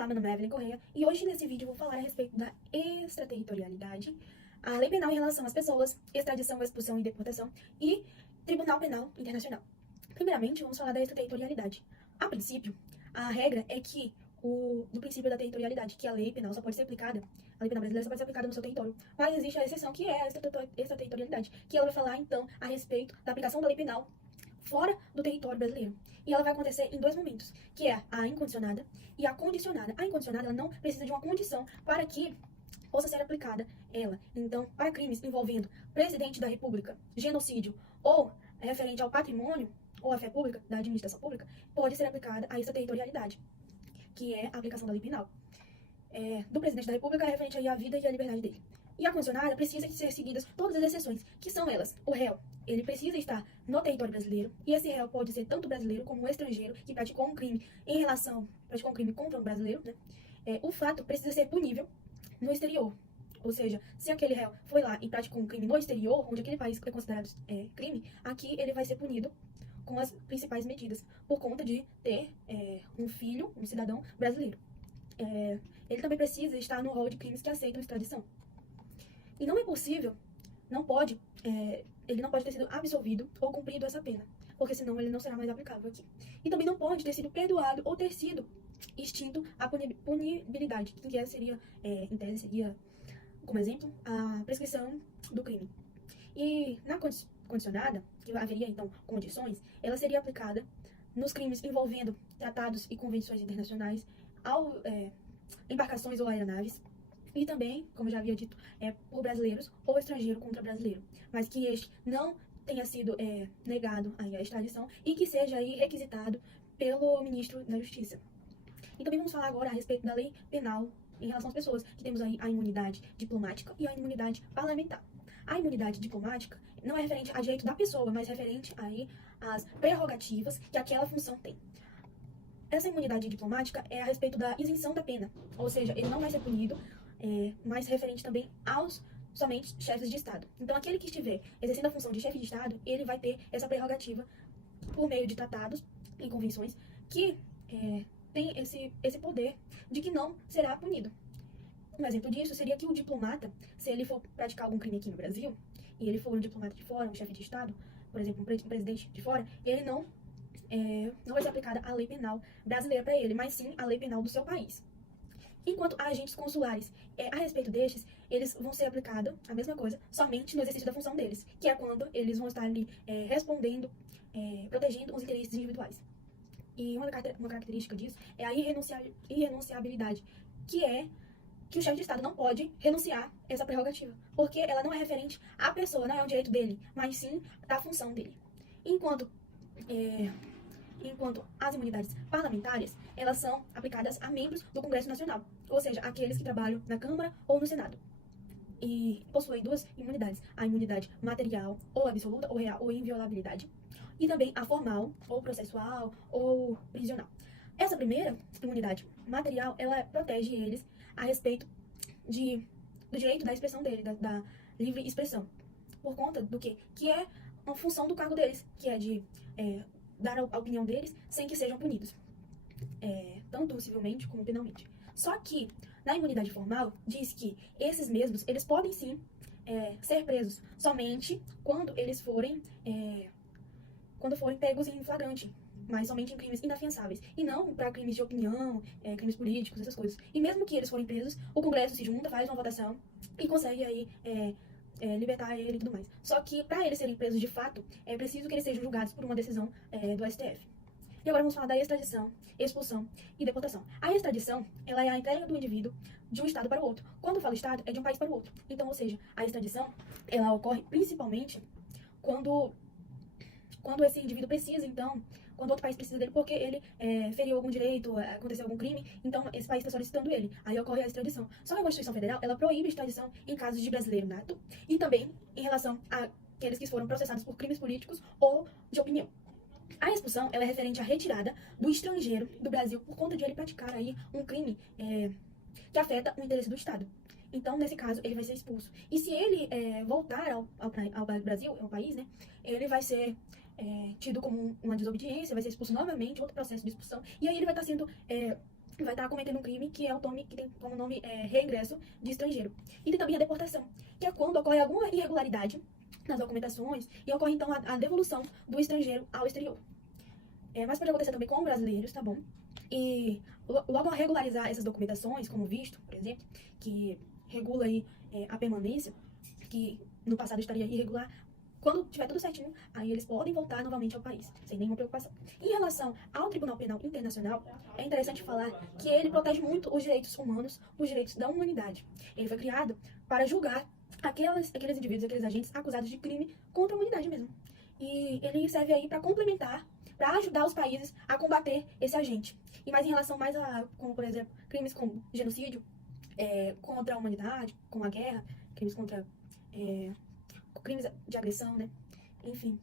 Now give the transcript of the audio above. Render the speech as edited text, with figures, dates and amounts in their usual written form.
Olá, meu nome é Evelyn Correia e hoje nesse vídeo eu vou falar a respeito da extraterritorialidade, a lei penal em relação às pessoas, extradição, expulsão e deportação e Tribunal Penal Internacional. Primeiramente, vamos falar da extraterritorialidade. A princípio, a regra é que do princípio da territorialidade, que a lei penal só pode ser aplicada, a lei penal brasileira só pode ser aplicada no seu território, mas existe a exceção que é a extraterritorialidade, que ela vai falar então a respeito da aplicação da lei penal fora do território brasileiro. E ela vai acontecer em dois momentos, que é a incondicionada e a condicionada. A incondicionada ela não precisa de uma condição para que possa ser aplicada ela. Então, para crimes envolvendo presidente da República, genocídio ou referente ao patrimônio ou à fé pública, da administração pública, pode ser aplicada a extraterritorialidade, que é a aplicação da lei penal do presidente da República referente aí à vida e à liberdade dele. E a condicionada precisa de ser seguidas todas as exceções, que são elas: o réu, ele precisa estar no território brasileiro, e esse réu pode ser tanto brasileiro como estrangeiro que praticou um crime praticou um crime contra um brasileiro, né? O fato precisa ser punível no exterior. Ou seja, se aquele réu foi lá e praticou um crime no exterior, onde aquele país é considerado crime, aqui ele vai ser punido com as principais medidas, por conta de ter um filho, um cidadão brasileiro. Ele também precisa estar no rol de crimes que aceitam extradição. E não é possível, ele não pode ter sido absolvido ou cumprido essa pena, porque senão ele não será mais aplicável aqui. E também não pode ter sido perdoado ou ter sido extinto a punibilidade, que seria, em tese, seria, como exemplo, a prescrição do crime. E na condicionada, que haveria então condições, ela seria aplicada nos crimes envolvendo tratados e convenções internacionais, embarcações ou aeronaves, e também, como já havia dito, por brasileiros ou estrangeiro contra brasileiro, mas que este não tenha sido negado aí a extradição e que seja aí requisitado pelo ministro da Justiça. E também vamos falar agora a respeito da lei penal em relação às pessoas, que temos aí a imunidade diplomática e a imunidade parlamentar. A imunidade diplomática não é referente a direito da pessoa, mas referente aí às prerrogativas que aquela função tem. Essa imunidade diplomática é a respeito da isenção da pena, ou seja, ele não vai ser punido, mas referente também aos somente chefes de Estado. Então, aquele que estiver exercendo a função de chefe de Estado, ele vai ter essa prerrogativa por meio de tratados e convenções que tem esse poder de que não será punido. Um exemplo disso seria que o diplomata, se ele for praticar algum crime aqui no Brasil, e ele for um diplomata de fora, um chefe de Estado, por exemplo, um presidente de fora, ele não vai ser aplicada a lei penal brasileira para ele, mas sim a lei penal do seu país. Enquanto a agentes consulares, a respeito destes, eles vão ser aplicados a mesma coisa, somente no exercício da função deles, que é quando eles vão estar ali respondendo, protegendo os interesses individuais. E uma característica disso é a irrenunciabilidade, que é que o chefe de Estado não pode renunciar essa prerrogativa, porque ela não é referente à pessoa, não é um direito dele, mas sim da função dele. Enquanto as imunidades parlamentares, elas são aplicadas a membros do Congresso Nacional, ou seja, aqueles que trabalham na Câmara ou no Senado. E possuem duas imunidades: a imunidade material, ou absoluta, ou real, ou inviolabilidade, e também a formal, ou processual, ou prisional. Essa primeira imunidade material, ela protege eles a respeito do direito da expressão dele, da livre expressão, por conta do quê? Que é uma função do cargo deles, que é de dar a opinião deles sem que sejam punidos, tanto civilmente como penalmente. Só que, na imunidade formal, diz que esses mesmos, eles podem sim ser presos somente quando eles forem pegos em flagrante, mas somente em crimes inafiançáveis, e não para crimes de opinião, crimes políticos, essas coisas. E mesmo que eles forem presos, o Congresso se junta, faz uma votação e consegue aí libertar ele e tudo mais. Só que, para eles serem presos de fato, é preciso que eles sejam julgados por uma decisão do STF. E agora vamos falar da extradição, expulsão e deportação. A extradição, ela é a entrega do indivíduo de um estado para o outro. Quando eu falo estado, é de um país para o outro. Então, ou seja, a extradição, ela ocorre principalmente quando esse indivíduo precisa, então, quando outro país precisa dele porque ele feriu algum direito, aconteceu algum crime, então esse país está solicitando ele. Aí ocorre a extradição. Só que a Constituição Federal, ela proíbe a extradição em casos de brasileiro nato e também em relação àqueles que foram processados por crimes políticos ou de opinião. A expulsão, ela é referente à retirada do estrangeiro do Brasil por conta de ele praticar aí um crime que afeta o interesse do Estado. Então, nesse caso, ele vai ser expulso. E se ele voltar ao Brasil, ao país, né, ele vai ser tido como uma desobediência, vai ser expulso novamente, outro processo de expulsão, e aí ele vai estar sendo vai estar cometendo um crime que tem como nome reingresso de estrangeiro. E tem também a deportação, que é quando ocorre alguma irregularidade nas documentações e ocorre então a devolução do estrangeiro ao exterior. Mas pode acontecer também com brasileiros, tá bom? E logo ao regularizar essas documentações, como visto, por exemplo, que regula aí a permanência, que no passado estaria irregular, quando tiver tudo certinho, aí eles podem voltar novamente ao país, sem nenhuma preocupação. Em relação ao Tribunal Penal Internacional, é interessante falar que ele protege muito os direitos humanos, os direitos da humanidade. Ele foi criado para julgar aqueles indivíduos, aqueles agentes acusados de crime contra a humanidade mesmo. E ele serve aí para complementar, para ajudar os países a combater esse agente. E mais em relação mais a, como por exemplo, crimes como genocídio, contra a humanidade, como a guerra, crimes contra crimes de agressão, né? Enfim.